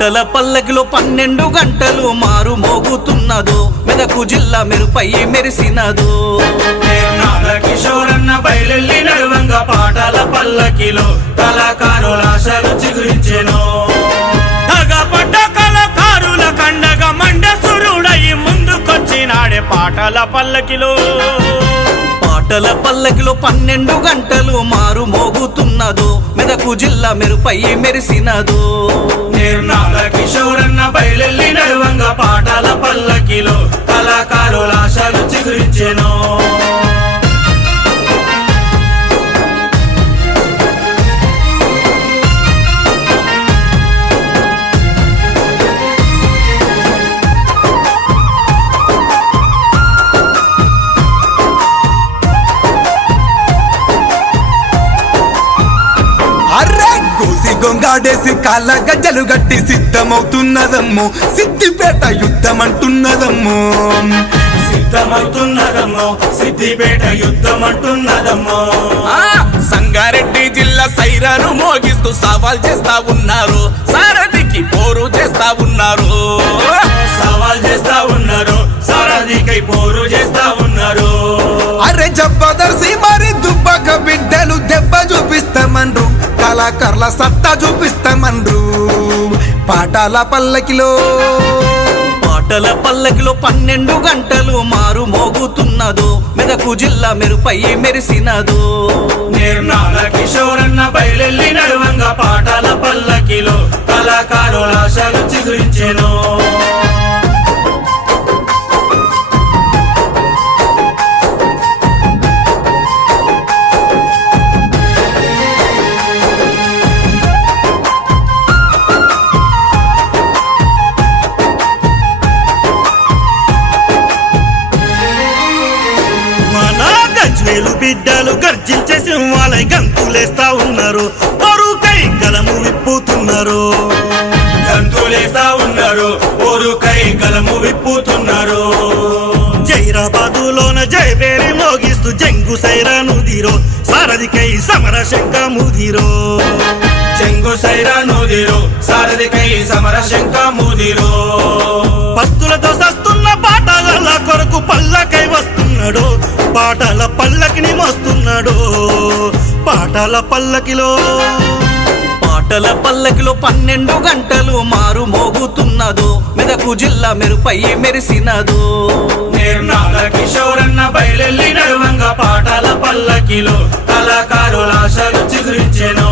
పాటల పల్లకిలో 12 గంటలు మారు మోగుతున్నదో మెదకు జిల్లా మెరుపై మెరిసినదో కిషోరన్న బయలెల్లి నడువంగ పాటల పల్లకిలో కళాకారుల ఆశలు చిగురించెను తగపడ్డ కళాకారుల కండగ మండసురుడై ముందుకొచ్చినాడే పాటల పల్లకిలో పాటల పల్లకిలో 12 గంటలు మారు మోగుతున్నదో మెదకు జిల్లా మెరుపై మెరిసినదో కిషోరన్న బయలెల్లి నడువంగ పాటల పల్లకిలో కళాకారుల ఆశలు చిగురించెను గొంగాడేసి కాళ్ళ గజ్జలు గట్టి సిద్ధమవుతున్నదమ్ము సిద్దిపేట యుద్ధం అంటున్నదమ్ము సిద్దిపేట యుద్ధం అంటున్నదమ్ము సంగారెడ్డి జిల్లా సైరాను మోగిస్తూ సవాల్ చేస్తా ఉన్నారు సారథికి పోరు చేస్తా ఉన్నారు సారథికై పోరు చేస్తా ఉన్నారు అరే జబ్బదర్సి మరి దుబ్బక బిడ్డలు దెబ్బ చూపిస్తామన్రు కళాకారుల సత్తా చూపిస్తామన్రు పాటల పల్లకిలో 12 గంటలు మారు మోగుతున్నదో మెదకు జిల్లా మెరుపై మెరిసినదో కిషోరన్న బయలెల్లి నడువంగ పాటల పల్లకిలో కళాకారుల ఆశలు చిగురించెను బిడ్డలు గర్జించే సింహాలై గంతులేస్తా ఉన్నారు ఒరుకై గలము విప్పుతున్నారు జైరాబాదులోన జయబేరి మోగిస్తూ జంగు సైరాను దిరో సారథికై సమర శంఖ ముదిరో పస్తులతో సస్తున్న పాటల కొరకు పల్లకై వస్తున్నాడు పాటల పల్లకిని మోస్తున్నాడు పాటల పల్లకిలో 12 గంటలు మారు మోగుతున్నదో మెదకు జిల్లా మెరుపై మెరిసినదో కిషోరన్న బయలెల్లి నడువంగ పాటల పల్లకిలో కళాకారుల ఆశలు చిగురించెను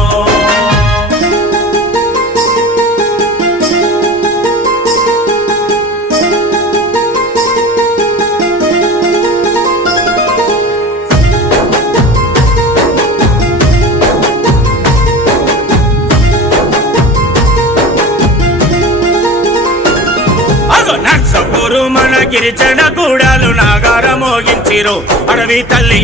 మన గిరిజన గూడాలు నాగార మోగించిరో అడవి తల్లి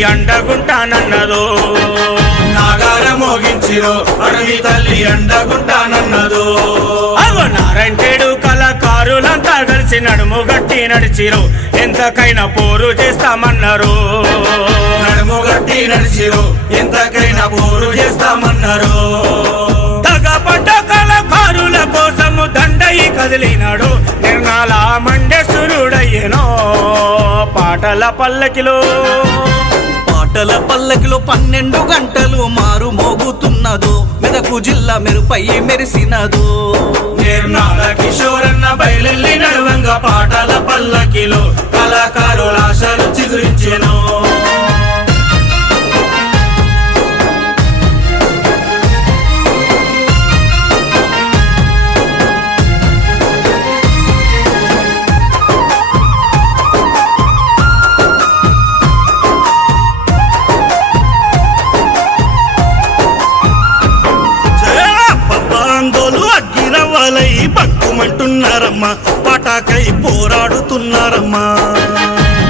అండగుంటానన్నదో నారంటేడు కళాకారులంతా కలిసి నడుము గట్టి నడిచిరో ఎంతకైనా పోరు చేస్తామన్నారు తగపడ్డ కళాకారుల కోసము దండయి కదిలినాడు నిర్నాల మండసురుడయ్యనో పాటల పల్లకిలో 12 గంటలు మారు మోగుతున్నదో మెదకు జిల్లా మెరుపై మెరిసినదో కిషోరన్న బయలెల్లి నడువంగ పాటల పల్లకిలో కళాకారుల ఆశలు చిగురించెను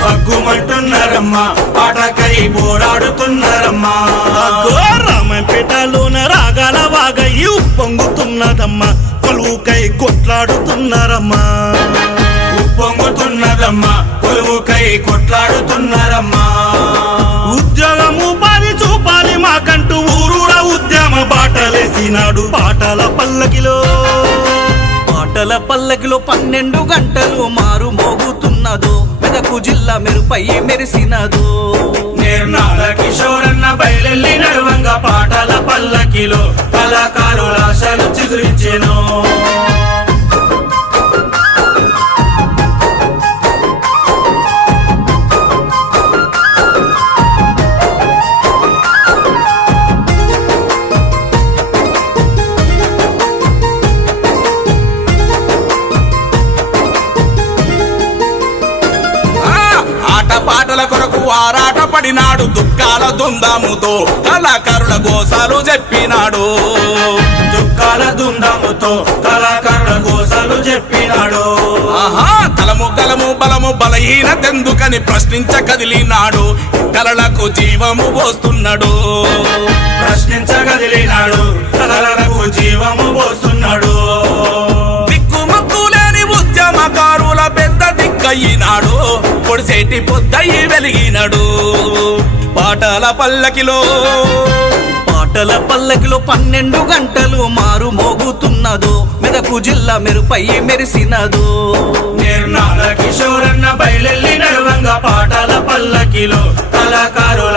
బగ్గుమంటున్నారమ్మా పాటకై పోరాడుతున్నారమ్మా రామంపేటలోన రాగాల వాగయి ఉప్పొంగుతున్నదమ్మా కొలువుకై కొట్లాడుతున్నారమ్మా ఉద్యోగము పని చూపాలి మాకంటూ ఊరూర ఉద్యమ బాటలేసినాడు పాటల పల్లకిలో పాటల పల్లకిలో 12 గంటలు మారు మోగుతున్నదో మెదకు జిల్లా మెరుపై మెరిసినదో నిర్నాడ కిషోరన్న బయలెల్లి నడువంగా పాటల పల్లకిలో కళాకారుల ఆశలు చిగురించెను పాటల కొరకు ఆరాట పడినాడు దుఃఖాల దుందాముతో కళాకారుల గోసాలు చెప్పినాడు దుఃఖాల దుందాముతో కళాకారుల గోసాలు చెప్పినాడు ఆహా తలము గలము బలము బలహీనతెందుకని ప్రశ్నించ కదిలినాడు కలలకు జీవము పోస్తున్నాడు ప్రశ్నించగదిలినాడు కళలకు జీవము పోస్తున్నాడు దిక్కుమక్కులేని ఉద్యమకారుల పెద్ద దిక్కయినాడు పొడిసేటి పొద్దయి వెలిగినాడు పాటల పల్లకిలో 12 గంటలు మారు మోగుతున్నదో మెదకు జిల్లా మెరుపై మెరిసినదో నిర్నాడ కిషోరన్న బయలెల్లి నడువంగా పాటల పల్లకిలో కళాకారుల